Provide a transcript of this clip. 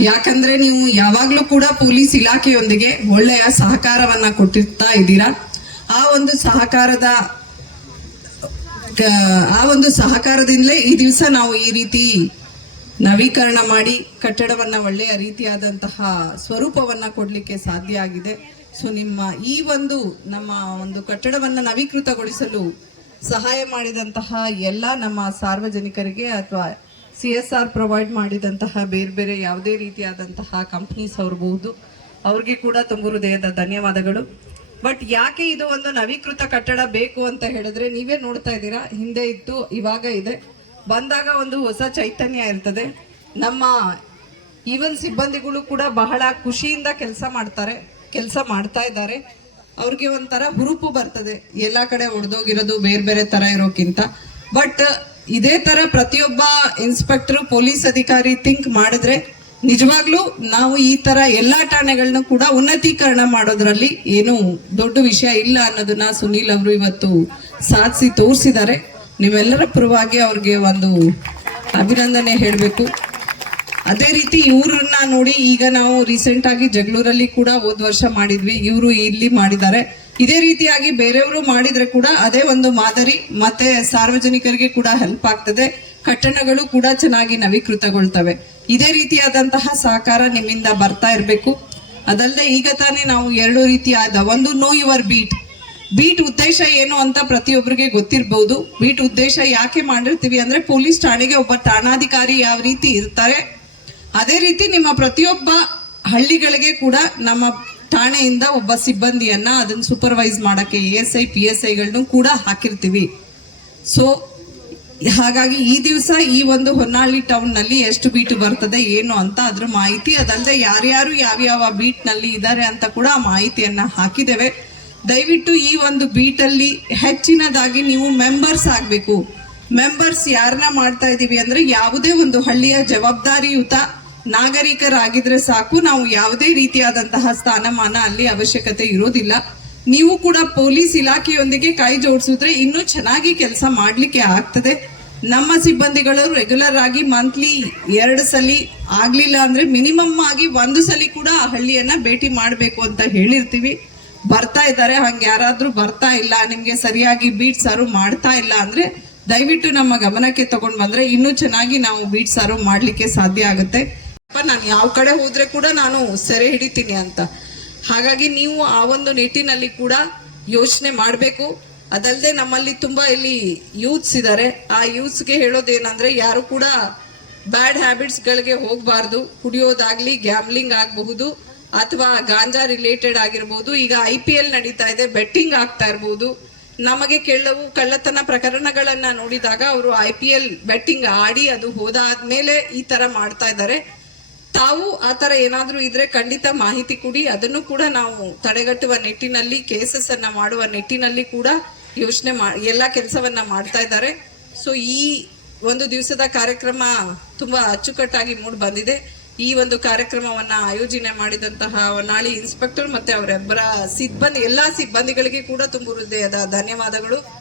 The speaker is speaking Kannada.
ಯಾಕಂದ್ರೆ ನೀವು ಯಾವಾಗ್ಲೂ ಕೂಡ ಪೊಲೀಸ್ ಇಲಾಖೆಯೊಂದಿಗೆ ಒಳ್ಳೆಯ ಸಹಕಾರವನ್ನ ಕೊಟ್ಟಿರ್ತಾ ಇದ್ದೀರಾ? ಆ ಒಂದು ಸಹಕಾರದ, ಆ ಒಂದು ಸಹಕಾರದಿಂದಲೇ ಈ ದಿವಸ ನಾವು ಈ ರೀತಿ ನವೀಕರಣ ಮಾಡಿ ಕಟ್ಟಡವನ್ನ ಒಳ್ಳೆಯ ರೀತಿಯಾದಂತಹ ಸ್ವರೂಪವನ್ನ ಕೊಡ್ಲಿಕ್ಕೆ ಸಾಧ್ಯ ಆಗಿದೆ. ಸೊ, ನಿಮ್ಮ ಈ ಒಂದು, ನಮ್ಮ ಒಂದು ಕಟ್ಟಡವನ್ನ ನವೀಕೃತಗೊಳಿಸಲು ಸಹಾಯ ಮಾಡಿದಂತಹ ಎಲ್ಲ ನಮ್ಮ ಸಾರ್ವಜನಿಕರಿಗೆ ಅಥವಾ ಸಿ ಎಸ್ ಆರ್ ಪ್ರೊವೈಡ್ ಮಾಡಿದಂತಹ ಬೇರೆ ಬೇರೆ ಯಾವುದೇ ರೀತಿಯಾದಂತಹ ಕಂಪ್ನೀಸ್ ಅವ್ರಬಹುದು. ಅವ್ರಿಗೆ ಕೂಡ ತುಂಬ ಹೃದಯದ ಧನ್ಯವಾದಗಳು. ಬಟ್ ಯಾಕೆ ಇದು ಒಂದು ನವೀಕೃತ ಕಟ್ಟಡ ಬೇಕು ಅಂತ ಹೇಳಿದ್ರೆ ನೀವೇ ನೋಡ್ತಾ ಇದ್ದೀರಾ, ಹಿಂದೆ ಇತ್ತು, ಇವಾಗ ಇದೆ. ಬಂದಾಗ ಒಂದು ಹೊಸ ಚೈತನ್ಯ ಇರ್ತದೆ. ನಮ್ಮ ಈವನ್ ಸಿಬ್ಬಂದಿಗಳು ಕೂಡ ಬಹಳ ಖುಷಿಯಿಂದ ಕೆಲಸ ಮಾಡ್ತಾರೆ, ಕೆಲಸ ಮಾಡ್ತಾ ಇದ್ದಾರೆ. ಅವ್ರಿಗೆ ಒಂಥರ ಹುರುಪು ಬರ್ತದೆ. ಎಲ್ಲ ಕಡೆ ಒಡೆದೋಗಿರೋದು ಬೇರೆ ಬೇರೆ ತರ ಇರೋಕ್ಕಿಂತ. ಬಟ್ ಇದೇ ತರ ಪ್ರತಿಯೊಬ್ಬ ಇನ್ಸ್ಪೆಕ್ಟರ್, ಪೊಲೀಸ್ ಅಧಿಕಾರಿ ಥಿಂಕ್ ಮಾಡಿದ್ರೆ ನಿಜವಾಗ್ಲೂ ನಾವು ಈ ತರ ಎಲ್ಲಾ ಠಾಣೆಗಳನ್ನ ಕೂಡ ಉನ್ನತೀಕರಣ ಮಾಡೋದ್ರಲ್ಲಿ ಏನು ದೊಡ್ಡ ವಿಷಯ ಇಲ್ಲ ಅನ್ನೋದನ್ನ ಸುನೀಲ್ ಅವರು ಇವತ್ತು ಸಾಧಿಸಿ ತೋರಿಸಿದ್ದಾರೆ. ನೀವೆಲ್ಲರ ಪರವಾಗಿ ಅವ್ರಿಗೆ ಒಂದು ಅಭಿನಂದನೆ ಹೇಳಬೇಕು. ಅದೇ ರೀತಿ ಇವ್ರನ್ನ ನೋಡಿ ಈಗ ನಾವು ರೀಸೆಂಟ್ ಆಗಿ ಜಗಳೂರಲ್ಲಿ ಕೂಡ ಹೋದ್ ವರ್ಷ ಮಾಡಿದ್ವಿ. ಇವರು ಇಲ್ಲಿ ಮಾಡಿದ್ದಾರೆ. ಇದೇ ರೀತಿಯಾಗಿ ಬೇರೆಯವರು ಮಾಡಿದ್ರೆ ಕೂಡ ಅದೇ ಒಂದು ಮಾದರಿ, ಮತ್ತೆ ಸಾರ್ವಜನಿಕರಿಗೆ ಕೂಡ ಹೆಲ್ಪ್ ಆಗ್ತದೆ. ಕಟ್ಟಡಗಳು ಕೂಡ ಚೆನ್ನಾಗಿ ನವೀಕೃತಗೊಳ್ತವೆ. ಇದೇ ರೀತಿಯಾದಂತಹ ಸಹಕಾರ ನಿಮ್ಮಿಂದ ಬರ್ತಾ ಇರಬೇಕು. ಅದಲ್ಲದೆ ಈಗ ತಾನೇ ನಾವು ಎರಡು ರೀತಿಯಾದ ಒಂದು ನೋ ಯುವರ್ ಬೀಟ್ ಬೀಟ್ ಉದ್ದೇಶ ಏನು ಅಂತ ಪ್ರತಿಯೊಬ್ಬರಿಗೆ ಗೊತ್ತಿರಬಹುದು ಬೀಟ್ ಉದ್ದೇಶ ಯಾಕೆ ಮಾಡಿರ್ತೀವಿ ಅಂದ್ರೆ ಪೊಲೀಸ್ ಠಾಣೆಗೆ ಒಬ್ಬ ಠಾಣಾಧಿಕಾರಿ ಯಾವ ರೀತಿ ಇರ್ತಾರೆ, ಅದೇ ರೀತಿ ನಿಮ್ಮ ಪ್ರತಿಯೊಬ್ಬ ಹಳ್ಳಿಗಳಿಗೆ ಕೂಡ ನಮ್ಮ ಠಾಣೆಯಿಂದ ಒಬ್ಬ ಸಿಬ್ಬಂದಿಯನ್ನ ಅದನ್ನ ಸೂಪರ್ವೈಸ್ ಮಾಡಕ್ಕೆ A S I, P S ಐಗಳನ್ನು ಕೂಡ ಹಾಕಿರ್ತೀವಿ. ಸೊ ಹಾಗಾಗಿ ಈ ದಿವಸ ಈ ಒಂದು ಹೊನ್ನಾಳಿ ಟೌನ್ನಲ್ಲಿ ಎಷ್ಟು ಬೀಟ್ ಬರ್ತದೆ, ಏನು ಅಂತ ಅದ್ರ ಮಾಹಿತಿ ಅದಲ್ಲದೆ ಯಾರ್ಯಾರು ಯಾವ್ಯಾವ ಬೀಟ್ನಲ್ಲಿ ಇದ್ದಾರೆ ಅಂತ ಕೂಡ ಆ ಮಾಹಿತಿಯನ್ನ ಹಾಕಿದ್ದೇವೆ. ದಯವಿಟ್ಟು ಈ ಒಂದು ಬೀಟ್ ಅಲ್ಲಿ ಹೆಚ್ಚಿನದಾಗಿ ನೀವು ಮೆಂಬರ್ಸ್ ಆಗ್ಬೇಕು. ಮೆಂಬರ್ಸ್ ಯಾರನ್ನ ಮಾಡ್ತಾ ಇದೀವಿ ಅಂದ್ರೆ ಯಾವುದೇ ಒಂದು ಹಳ್ಳಿಯ ಜವಾಬ್ದಾರಿಯುತ ನಾಗರಿಕರಾಗಿದ್ರೆ ಸಾಕು, ನಾವು ಯಾವುದೇ ರೀತಿಯಾದಂತಹ ಸ್ಥಾನಮಾನ ಅಲ್ಲಿ ಅವಶ್ಯಕತೆ ಇರೋದಿಲ್ಲ. ನೀವು ಕೂಡ ಪೊಲೀಸ್ ಇಲಾಖೆಯೊಂದಿಗೆ ಕೈ ಜೋಡಿಸಿದ್ರೆ ಇನ್ನೂ ಚೆನ್ನಾಗಿ ಕೆಲಸ ಮಾಡ್ಲಿಕ್ಕೆ ಆಗ್ತದೆ. ನಮ್ಮ ಸಿಬ್ಬಂದಿಗಳು ರೆಗ್ಯುಲರ್ ಆಗಿ ಮಂತ್ಲಿ ಎರಡು ಸಲಿ ಆಗ್ಲಿಲ್ಲ ಅಂದ್ರೆ ಮಿನಿಮಮ್ ಆಗಿ ಒಂದು ಸಲಿ ಕೂಡ ಆ ಹಳ್ಳಿಯನ್ನ ಭೇಟಿ ಮಾಡಬೇಕು ಅಂತ ಹೇಳಿರ್ತೀವಿ. ಬರ್ತಾ ಇದ್ದಾರೆ, ಹಂಗೆ ಯಾರಾದ್ರೂ ಬರ್ತಾ ಇಲ್ಲ, ನಿಮ್ಗೆ ಸರಿಯಾಗಿ ಬೀಟ್ ಸಾರು ಮಾಡ್ತಾ ಇಲ್ಲ ಅಂದ್ರೆ ದಯವಿಟ್ಟು ನಮ್ಮ ಗಮನಕ್ಕೆ ತಗೊಂಡ್ ಬಂದ್ರೆ ಇನ್ನೂ ಚೆನ್ನಾಗಿ ನಾವು ಬೀಟ್ ಸಾರು ಮಾಡ್ಲಿಕ್ಕೆ ಸಾಧ್ಯ ಆಗುತ್ತೆ. ನಾನು ಯಾವ ಕಡೆ ಹೋದ್ರೆ ಕೂಡ ನಾನು ಸೆರೆ ಹಿಡಿತೀನಿ ಅಂತ. ಹಾಗಾಗಿ ನೀವು ಆ ಒಂದು ನಿಟ್ಟಿನಲ್ಲಿ ಕೂಡ ಯೋಚನೆ ಮಾಡಬೇಕು. ಅದಲ್ಲದೆ ನಮ್ಮಲ್ಲಿ ತುಂಬಾ ಇಲ್ಲಿ ಯೂತ್ಸ್ ಇದ್ದಾರೆ ಆ ಯೂತ್ಸ್ಗೆ ಹೇಳೋದೇನಂದ್ರೆ, ಯಾರು ಕೂಡ ಬ್ಯಾಡ್ ಹ್ಯಾಬಿಟ್ಸ್ ಗಳಿಗೆ ಹೋಗಬಾರ್ದು. ಕುಡಿಯೋದಾಗ್ಲಿ ಗ್ಯಾಮ್ಲಿಂಗ್ ಆಗಬಹುದು, ಅಥವಾ ಗಾಂಜಾ ರಿಲೇಟೆಡ್ ಆಗಿರ್ಬೋದು. ಈಗ ಐ ಪಿ ಎಲ್ ನಡೀತಾ ಇದೆ, ಬೆಟ್ಟಿಂಗ್ ಆಗ್ತಾ ಇರ್ಬೋದು. ನಮಗೆ ಕೆಲವು ಕಳ್ಳತನ ಪ್ರಕರಣಗಳನ್ನ ನೋಡಿದಾಗ, ಅವರು ಐ ಪಿ ಎಲ್ ಬೆಟ್ಟಿಂಗ್ ಆಡಿ ಅದು ಹೋದಾದ್ಮೇಲೆ ಈ ತರ ಮಾಡ್ತಾ ಇದ್ದಾರೆ. ತಾವು ಆ ತರ ಏನಾದ್ರೂ ಇದ್ರೆ ಖಂಡಿತ ಮಾಹಿತಿ ಕೊಡಿ. ಅದನ್ನು ಕೂಡ ನಾವು ತಡೆಗಟ್ಟುವ ನಿಟ್ಟಿನಲ್ಲಿ ಕೇಸಸ್ ಅನ್ನ ಮಾಡುವ ನಿಟ್ಟಿನಲ್ಲಿ ಕೂಡ ಯೋಚನೆ ಮಾ, ಎಲ್ಲ ಕೆಲಸವನ್ನ ಮಾಡ್ತಾ ಇದ್ದಾರೆ. ಸೊ ಈ ಒಂದು ದಿವಸದ ಕಾರ್ಯಕ್ರಮ ತುಂಬಾ ಅಚ್ಚುಕಟ್ಟಾಗಿ ಮೂಡ್ ಬಂದಿದೆ. ಈ ಒಂದು ಕಾರ್ಯಕ್ರಮವನ್ನ ಆಯೋಜನೆ ಮಾಡಿದಂತಹ ಹೊನ್ನಾಳಿ ಇನ್ಸ್ಪೆಕ್ಟರ್ ಮತ್ತೆ ಅವರೆಬ್ಬರ ಸಿಬ್ಬಂದಿ, ಎಲ್ಲಾ ಸಿಬ್ಬಂದಿಗಳಿಗೆ ಕೂಡ ತುಂಬ ಹೃದಯದ ಧನ್ಯವಾದಗಳು.